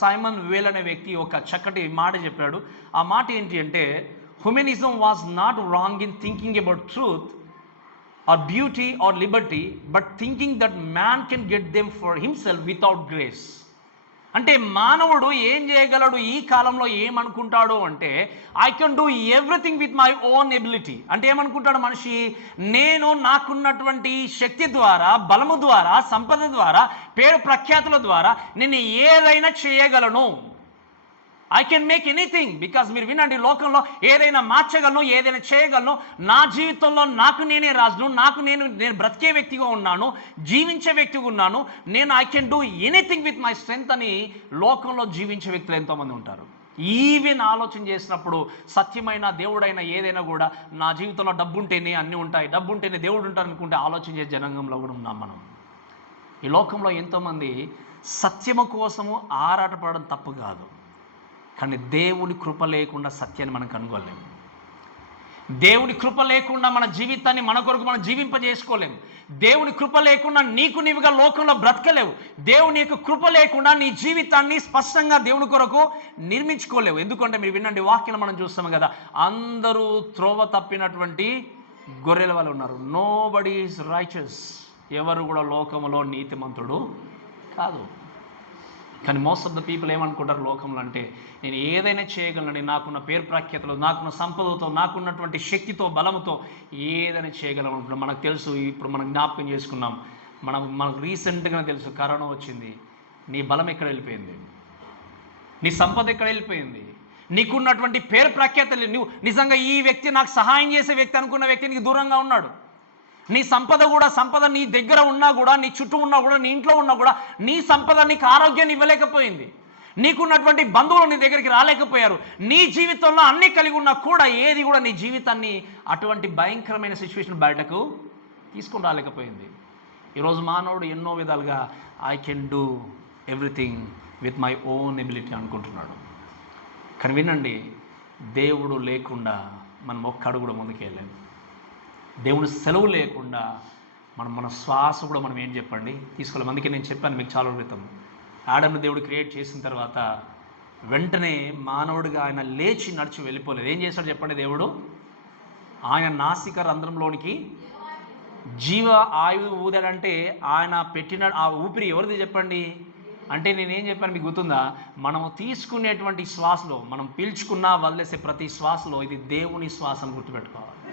Simon వేల్ అనే వ్యక్తి ఒక చక్కటి మాట చెప్పాడు. ఆ మాట ఏంటి అంటే humanism was not wrong in thinking about truth or beauty or liberty but thinking that man can get them for himself without grace అంటే మానవుడు ఏం చేయగలడు ఈ కాలంలో ఏమనుకుంటాడు అంటే I can do everything with my own ability అంటే ఏమనుకుంటాడు మనిషి? నేను నాకున్నటువంటి శక్తి ద్వారా బలము ద్వారా సంపద ద్వారా పేరు ప్రఖ్యాతుల ద్వారా నేను ఏదైనా చేయగలను. I can make anything because మీరు వినండి లోకంలో ఏదైనా మార్చగలను ఏదైనా చేయగలను. నా జీవితంలో నాకు నేనే రాజును నాకు నేను నేను బ్రతికే వ్యక్తిగా ఉన్నాను జీవించే వ్యక్తిగా ఉన్నాను. నేను I can do anything with my strength అని లోకంలో జీవించే వ్యక్తులు ఎంతోమంది ఉంటారు. ఈవెన్ ఆలోచన చేసినప్పుడు సత్యమైన దేవుడైన ఏదైనా కూడా నా జీవితంలో డబ్బు ఉంటేనే అన్నీ ఉంటాయి. డబ్బు ఉంటేనే దేవుడు ఉంటారు అనుకుంటే ఆలోచన చేసే జనాంగంలో కూడా ఉన్నాం మనం. ఈ లోకంలో ఎంతోమంది సత్యము కోసము ఆరాటపడడం తప్పు కాదు. కానీ దేవుని కృప లేకుండా సత్యాన్ని మనం కనుగొనలేము. దేవుని కృప లేకుండా మన జీవితాన్ని మన కొరకు మనం జీవింపజేసుకోలేము. దేవుని కృప లేకుండా నీకు నీవుగా లోకంలో బ్రతకలేవు. దేవుని యొక్క కృప లేకుండా నీ జీవితాన్ని స్పష్టంగా దేవుని కొరకు నిర్మించుకోలేవు. ఎందుకంటే మీరు వినండి వాక్యం మనం చూస్తాము కదా అందరూ త్రోవ తప్పినటువంటి గొర్రెల వాళ్ళు ఉన్నారు. నో బడీ ఈజ్ రైచస్ ఎవరు కూడా లోకములో నీతిమంతుడు కాదు. కానీ మోస్ట్ ఆఫ్ ద పీపుల్ ఏమనుకుంటారు లోకంలో అంటే నేను ఏదైనా చేయగలనండి నాకున్న పేరు ప్రాఖ్యతలు నాకున్న సంపదతో నాకున్నటువంటి శక్తితో బలముతో ఏదైనా చేయగలం అనుకుంటున్నాం మనకు తెలుసు ఇప్పుడు మనం జ్ఞాపకం చేసుకున్నాం. మనం మనకు రీసెంట్గా తెలుసు కరోనా వచ్చింది. నీ బలం ఎక్కడ వెళ్ళిపోయింది? నీ సంపద ఎక్కడ వెళ్ళిపోయింది? నీకున్నటువంటి పేరు ప్రఖ్యాతలు నువ్వు నిజంగా ఈ వ్యక్తి నాకు సహాయం చేసే వ్యక్తి అనుకున్న వ్యక్తి నీకు దూరంగా ఉన్నాడు. నీ సంపద కూడా సంపద నీ దగ్గర ఉన్నా కూడా నీ చుట్టూ ఉన్నా కూడా నీ ఇంట్లో ఉన్నా కూడా నీ సంపద నీకు ఆరోగ్యాన్ని ఇవ్వలేకపోయింది. నీకున్నటువంటి బంధువులు నీ దగ్గరికి రాలేకపోయారు. నీ జీవితంలో అన్నీ కలిగి ఉన్నా కూడా ఏది కూడా నీ జీవితాన్ని అటువంటి భయంకరమైన సిచ్యువేషన్ బయటకు తీసుకుని రాలేకపోయింది. ఈరోజు మానవుడు ఎన్నో విధాలుగా I can do everything with my own ability అనుకుంటున్నాడు. కానీ వినండి దేవుడు లేకుండా మనం ఒక్క అడుగు కూడా ముందుకెళ్ళాము దేవుని సెలవు లేకుండా మనం మన శ్వాస కూడా మనం ఏం చెప్పండి? తీసుకోవాలి అందుకే నేను చెప్పాను మీకు చాలా క్రితం. ఆడమ్ని దేవుడు క్రియేట్ చేసిన తర్వాత వెంటనే మానవుడిగా ఆయన లేచి నడిచి వెళ్ళిపోలేదు. ఏం చేశాడు చెప్పండి దేవుడు? ఆయన నాసిక రంధ్రంలోనికి జీవ ఆయువు ఊదాడంటే ఆయన పెట్టిన ఆ ఊపిరి ఎవరిది చెప్పండి? అంటే నేనేం చెప్పాను మీకు గుర్తుందా? మనము తీసుకునేటువంటి శ్వాసలో మనం పీల్చుకున్నా వదిలేసే ప్రతి శ్వాసలో ఇది దేవుని శ్వాసను గుర్తుపెట్టుకోవాలి.